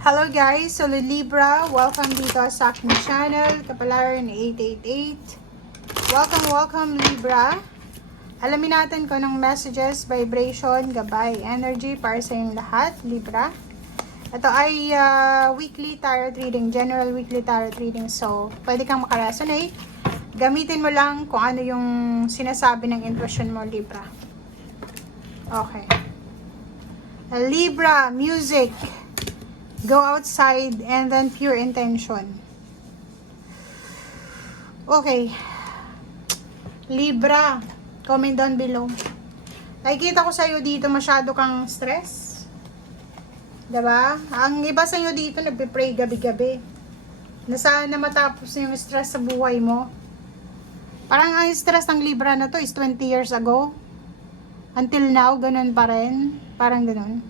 Hello guys, so Libra, welcome dito sa aking channel, Kapalaran 888. Welcome Libra. Alamin natin kung anong messages, vibration, gabay, energy para sa inyong lahat, Libra. Ito ay weekly tarot reading, general weekly tarot reading. So, pwede kang makaresonate. Gamitin mo lang kung ano yung sinasabi ng intuition mo, Libra. Okay. Libra, music. Go outside and then pure intention. Okay. Libra, comment down below. Nakikita ko sa'yo dito masyado kang stress. Diba? Ang iba sa'yo dito nagpe-pray gabi-gabi. Na sana matapos na yung stress sa buhay mo. Parang ang stress ng Libra na to is 20 years ago. Until now, ganun pa rin. Parang ganun.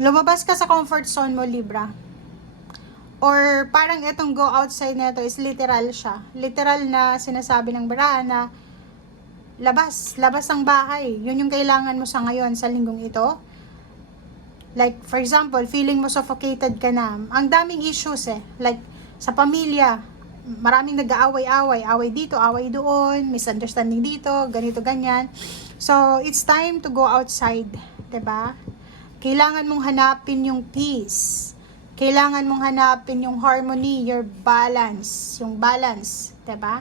Lumabas ka sa comfort zone mo, Libra. Or parang itong go outside na ito is literal siya. Literal na sinasabi ng barahan na labas ang bahay. Yun yung kailangan mo sa ngayon, sa linggong ito. Like, for example, feeling mo suffocated ka na. Ang daming issues Like, sa pamilya, maraming nag-aaway-away. Away dito, away doon, misunderstanding dito, ganito, ganyan. So, it's time to go outside. 'Di ba? Kailangan mong hanapin yung peace. Kailangan mong hanapin yung harmony, your balance. Yung balance, 'di ba?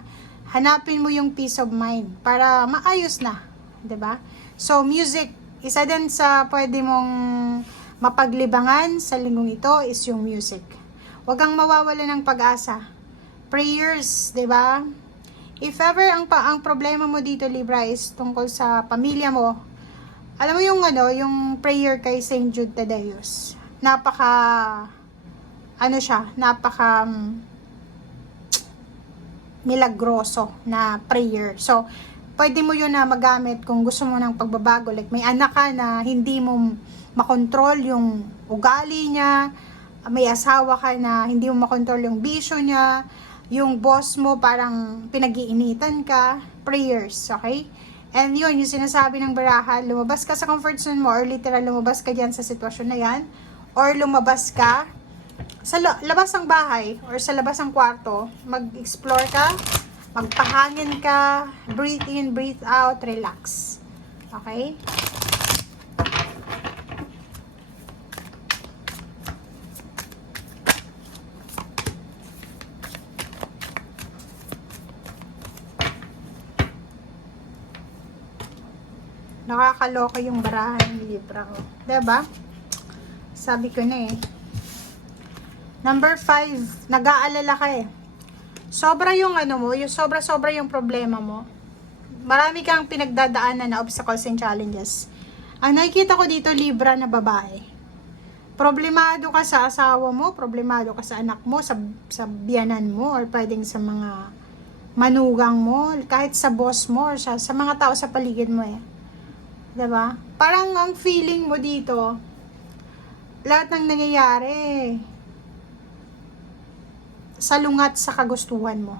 Hanapin mo yung peace of mind para maayos na, 'di ba? So, music, isa din sa pwede mong mapaglibangan sa linggong ito is yung music. Huwag kang mawawala ng pag-asa. Prayers, 'di ba? If ever ang problema mo dito, Libra, is tungkol sa pamilya mo, alam mo yung prayer kay Saint Jude Thaddeus. Napaka milagroso na prayer. So, pwede mo yun na magamit kung gusto mo ng pagbabago. Like, may anak ka na hindi mo makontrol yung ugali niya, may asawa ka na hindi mo makontrol yung bisyo niya, yung boss mo parang pinag-iinitan ka, prayers, okay? And yun, yung sinasabi ng baraha, lumabas ka sa comfort zone mo, or literal lumabas ka dyan sa sitwasyon na yan, or lumabas ka sa labas ng bahay, or sa labas ng kwarto, mag-explore ka, magpahangin ka, breathe in, breathe out, relax. Okay? Nakakaloka yung barahan ng Libra ko. Diba? Sabi ko na Number 5, nag-aalala ka Sobra yung sobra yung problema mo. Marami kang pinagdadaanan na obstacles and challenges. Ang nakikita ko dito, Libra na babae. Problemado ka sa asawa mo, problemado ka sa anak mo, sa biyanan mo, or pwedeng sa mga manugang mo, kahit sa boss mo, or sa mga tao sa paligid mo Diba? Parang ang feeling mo dito, lahat ng nangyayari, salungat sa kagustuhan mo.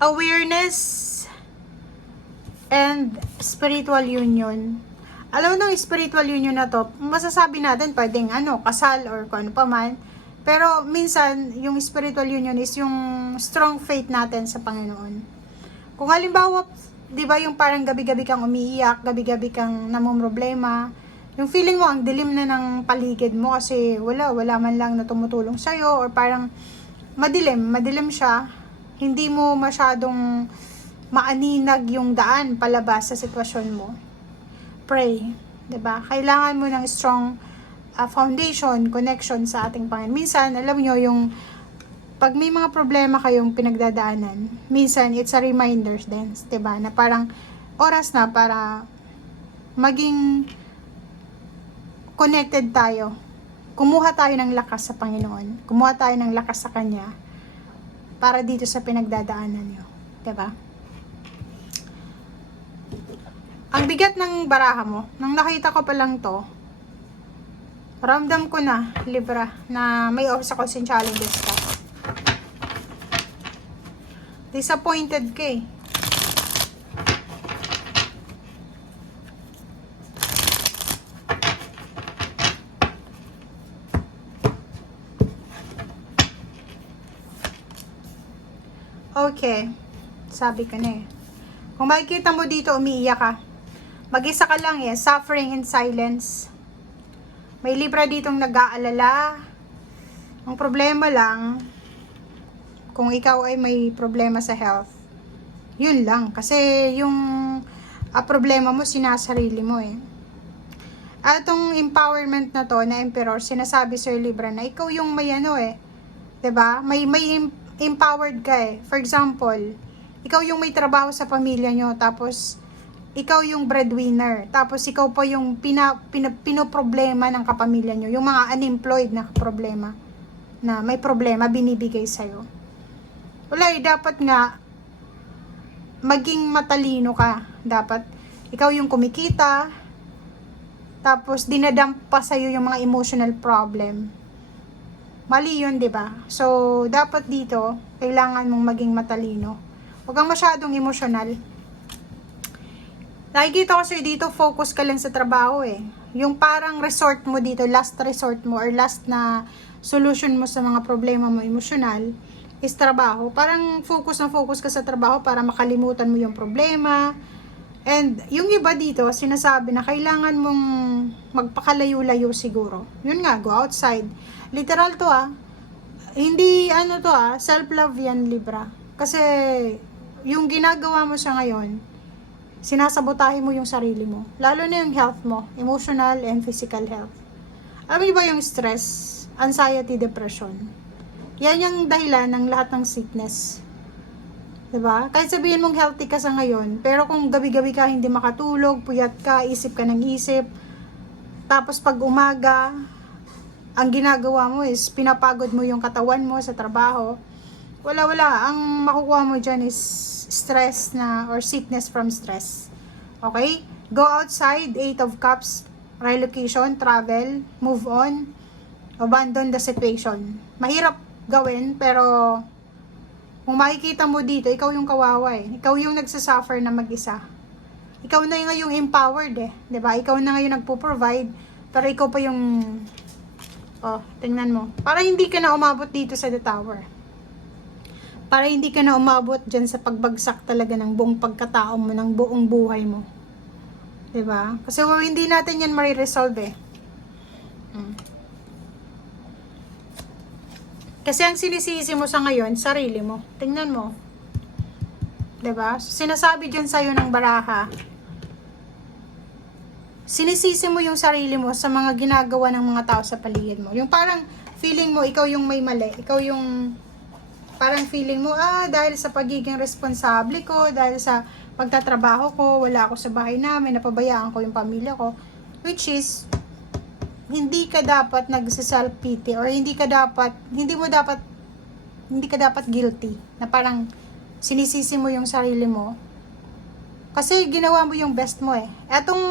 Awareness and spiritual union. Alam mo ng spiritual union na to, masasabi natin pwedeng kasal or kung ano pa man. Pero minsan, yung spiritual union is yung strong faith natin sa Panginoon. Kung halimbawa, di ba yung parang gabi-gabi kang umiiyak, gabi-gabi kang namumroblema, yung feeling mo ang dilim na ng paligid mo kasi wala man lang na tumutulong sa'yo, or parang madilim siya, hindi mo masyadong maaninag yung daan palabas sa sitwasyon mo. Pray, di ba? Kailangan mo ng strong foundation, connection sa ating Panginoon. Minsan, alam nyo, yung pag may mga problema kayong pinagdadaanan, minsan it's a reminder din, 'di ba? Na parang oras na para maging connected tayo. Kumuha tayo ng lakas sa Panginoon. Kumuha tayo ng lakas sa Kanya para dito sa pinagdadaanan niyo, 'di ba? Ang bigat ng baraha mo, nang nakita ko pa lang 'to, ramdam ko na, Libra, na may obstacles and challenges ka. Disappointed ka Okay. Sabi ko na eh. Kung makikita mo dito, umiiyak ka. Mag-isa ka lang eh. Suffering in silence. May Libra ditong nag-aalala. Ang problema lang, kung ikaw ay may problema sa health, yun lang. Kasi yung problema mo, sinasarili mo eh. At itong empowerment na to, na Emperor, sinasabi Sir Libra na ikaw yung may ano eh. 'Di ba? May empowered ka eh. For example, ikaw yung may trabaho sa pamilya nyo, tapos ikaw yung breadwinner, tapos ikaw pa yung pinoproblema ng kapamilya nyo, yung mga unemployed na problema, na may problema, binibigay sa'yo. Wala eh, dapat nga, maging matalino ka. Dapat, ikaw yung kumikita, tapos dinadump pa sa'yo yung mga emotional problem. Mali yun, di ba? So, dapat dito, kailangan mong maging matalino. Huwag kang masyadong emosyonal. Nakikita ko sa'yo dito, focus ka lang sa trabaho eh. Yung parang resort mo dito, last resort mo, or last na solution mo sa mga problema mo emosyonal, is trabaho. Parang focus na focus ka sa trabaho para makalimutan mo yung problema. And yung iba dito, sinasabi na kailangan mong magpakalayo-layo siguro. Yun nga, go outside. Literal to Hindi ano to self-love yan, Libra. Kasi yung ginagawa mo sa ngayon, sinasabotahe mo yung sarili mo. Lalo na yung health mo, emotional and physical health. Alam mo ba yung stress, anxiety, depression? Yan yung dahilan ng lahat ng sickness. Diba? Kahit sabihin mong healthy ka sa ngayon, pero kung gabi-gabi ka hindi makatulog, puyat ka, isip ka ng isip, tapos pag umaga, ang ginagawa mo is pinapagod mo yung katawan mo sa trabaho, wala. Ang makukuha mo dyan is stress na, or sickness from stress. Okay? Go outside, 8 of Cups, relocation, travel, move on, abandon the situation. Mahirap gawin, pero kung makikita mo dito, ikaw yung kawawa eh. Ikaw yung nagsasuffer na mag-isa. Ikaw na yung empowered eh. 'Di ba? Ikaw na ngayon nagpo-provide, pero ikaw pa yung tingnan mo. Para hindi ka na umabot dito sa the tower. Para hindi ka na umabot dyan sa pagbagsak talaga ng buong pagkatao mo, ng buong buhay mo. 'Di ba? Kasi hindi natin yan mariresolve eh. Kasi ang sinisisi mo sa ngayon, sarili mo. Tingnan mo. 'Di ba? Sinasabi diyan sa iyo ng baraha, sinisisi mo yung sarili mo sa mga ginagawa ng mga tao sa paligid mo. Yung parang feeling mo, ikaw yung may mali. Ikaw yung parang feeling mo, dahil sa pagiging responsable ko, dahil sa pagtatrabaho ko, wala ako sa bahay namin, napabayaan ko yung pamilya ko. Which is, hindi ka dapat nagsa-self-pity, or hindi ka dapat guilty, na parang sinisisi mo yung sarili mo. Kasi ginawa mo yung best mo eh. Etong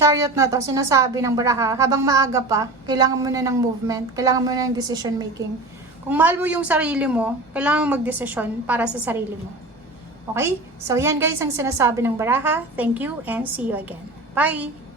Chariot na to, sinasabi ng baraha, habang maaga pa, kailangan mo na ng movement, kailangan mo na ng decision making. Kung mahal mo yung sarili mo, kailangan mo magdesisyon para sa sarili mo. Okay? So yan guys ang sinasabi ng baraha. Thank you and see you again. Bye!